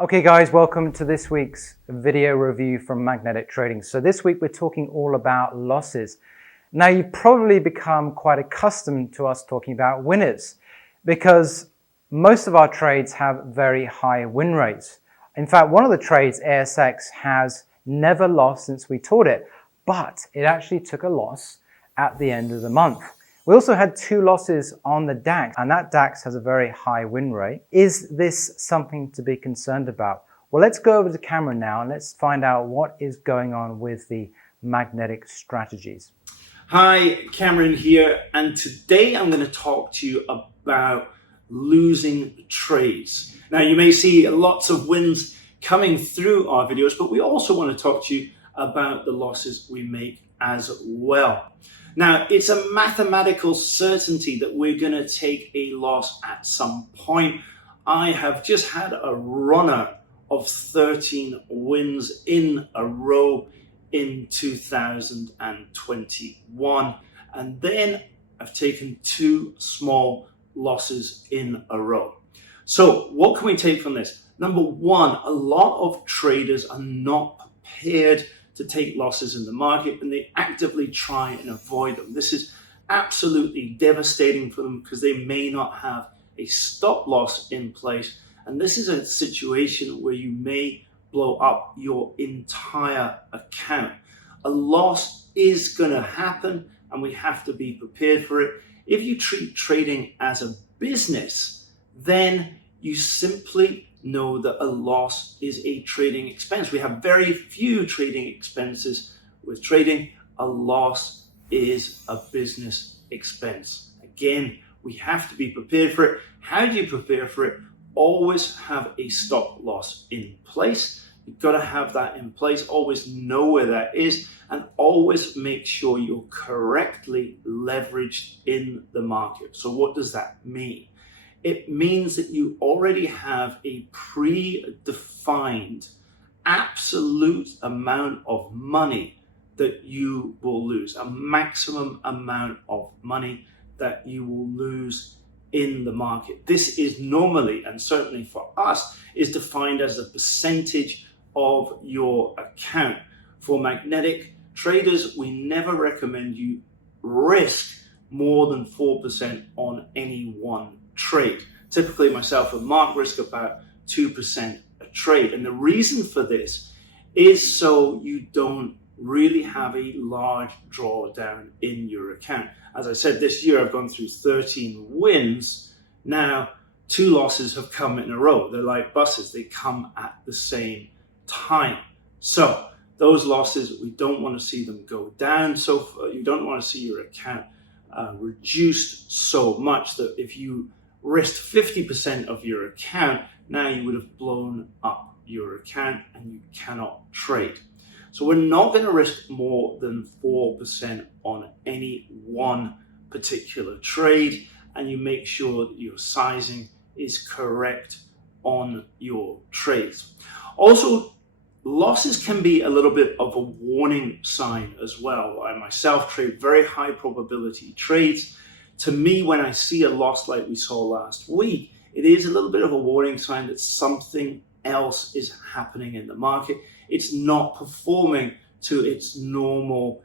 Okay guys, welcome to this week's video review from Magnetic Trading. So this week we're talking all about losses. Now you've probably become quite accustomed to us talking about winners because most of our trades have very high win rates. In fact, one of the trades, ASX, has never lost since we taught it, but it actually took a loss at the end of the month. We also had 2 losses on the DAX, and that DAX has a very high win rate. Is this something to be concerned about? Well, let's go over to camera now and let's find out what is going on with the magnetic strategies. Hi, Cameron here, and today I'm going to talk to you about losing trades. Now, you may see lots of wins coming through our videos, but we also want to talk to you about the losses we make as well. Now, it's a mathematical certainty that we're going to take a loss at some point. I have just had a runner of 13 wins in a row in 2021, and then I've taken 2 small losses in a row. So what can we take from this? Number one, a lot of traders are not prepared to take losses in the market, and they actively try and avoid them. This is absolutely devastating for them because they may not have a stop loss in place, and this is a situation where you may blow up your entire account. A loss is going to happen, and we have to be prepared for it. If you treat trading as a business, then you simply know that a loss is a trading expense. We have very few trading expenses with trading. A loss is a business expense. Again, we have to be prepared for it. How do you prepare for it? Always have a stop loss in place. You've got to have that in place. Always know where that is, and always make sure you're correctly leveraged in the market. So what does that mean? It means that you already have a predefined absolute amount of money that you will lose, a maximum amount of money that you will lose in the market. This is normally, and certainly for us, is defined as a percentage of your account. For magnetic traders, we never recommend you risk more than 4% on any one trade. Typically, myself and Mark risk about 2% a trade. And the reason for this is so you don't really have a large drawdown in your account. As I said, this year I've gone through 13 wins. Now, 2 losses have come in a row. They're like buses. They come at the same time. So those losses, we don't want to see them go down. So you don't want to see your account reduced so much that if you risked 50% of your account, now you would have blown up your account and you cannot trade. So we're not going to risk more than 4% on any one particular trade, and you make sure that your sizing is correct on your trades. Also, losses can be a little bit of a warning sign as well. I myself trade very high probability trades. To me, when I see a loss like we saw last week, it is a little bit of a warning sign that something else is happening in the market. It's not performing to its normal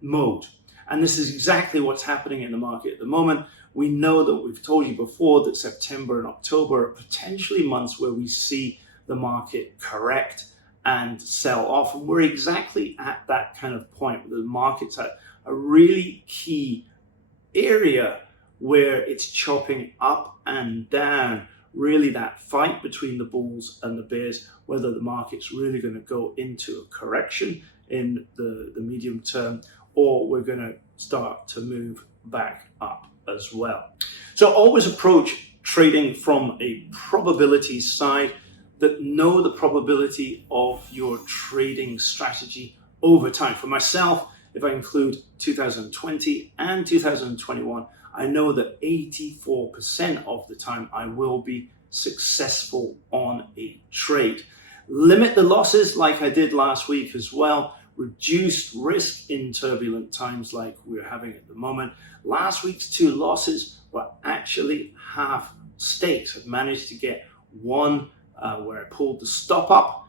mode. And this is exactly what's happening in the market at the moment. We know that we've told you before that September and October are potentially months where we see the market correct and sell off. And we're exactly at that kind of point. The market's at a really key area where it's chopping up and down, really that fight between the bulls and the bears, whether the market's really going to go into a correction in the medium term, or we're going to start to move back up as well. So always approach trading from a probability side, that know the probability of your trading strategy over time. For myself, if I include 2020 and 2021, I know that 84% of the time I will be successful on a trade. Limit the losses like I did last week as well. Reduce risk in turbulent times like we're having at the moment. Last week's 2 losses were actually half stakes. I've managed to get one where I pulled the stop up,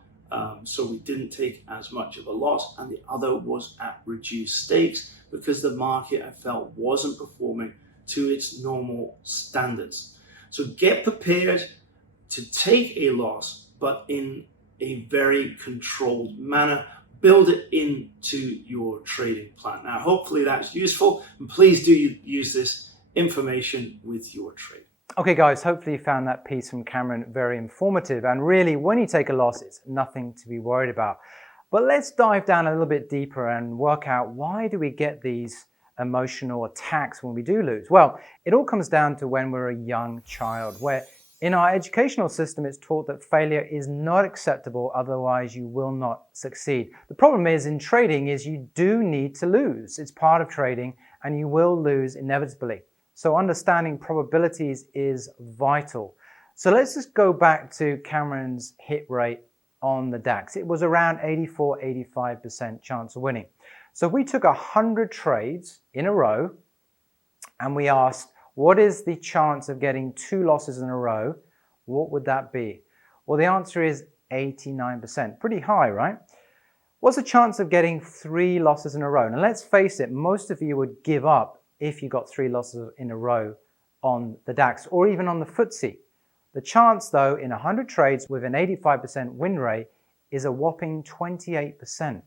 so we didn't take as much of a loss, and the other was at reduced stakes because the market, I felt, wasn't performing to its normal standards. So get prepared to take a loss, but in a very controlled manner. Build it into your trading plan. Now, hopefully that's useful, and please do use this information with your trade. Okay guys, hopefully you found that piece from Cameron very informative, and really when you take a loss it's nothing to be worried about. But let's dive down a little bit deeper and work out, why do we get these emotional attacks when we do lose? Well, it all comes down to when we're a young child, where in our educational system it's taught that failure is not acceptable, otherwise you will not succeed. The problem is in trading is you do need to lose. It's part of trading and you will lose inevitably. So understanding probabilities is vital. So let's just go back to Cameron's hit rate on the DAX. It was around 84–85% chance of winning. So if we took 100 trades in a row and we asked, what is the chance of getting 2 losses in a row? What would that be? Well, the answer is 89%. Pretty high, right? What's the chance of getting 3 losses in a row? Now let's face it, most of you would give up if you got 3 losses in a row on the DAX or even on the FTSE. The chance though in 100 trades with an 85% win rate is a whopping 28%.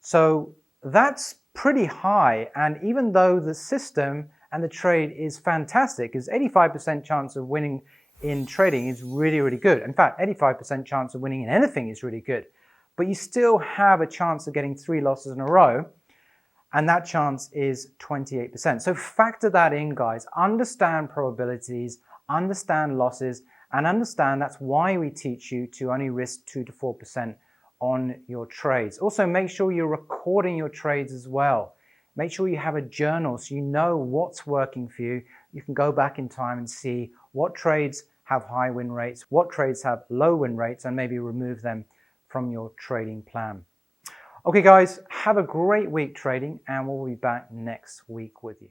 So that's pretty high, and even though the system and the trade is fantastic, because 85% chance of winning in trading is really, really good. In fact, 85% chance of winning in anything is really good. But you still have a chance of getting 3 losses in a row, and that chance is 28%. So factor that in, guys. Understand probabilities, understand losses, and understand that's why we teach you to only risk 2 to 4% on your trades. Also, make sure you're recording your trades as well. Make sure you have a journal so you know what's working for you. You can go back in time and see what trades have high win rates, what trades have low win rates, and maybe remove them from your trading plan. Okay guys, have a great week trading, and we'll be back next week with you.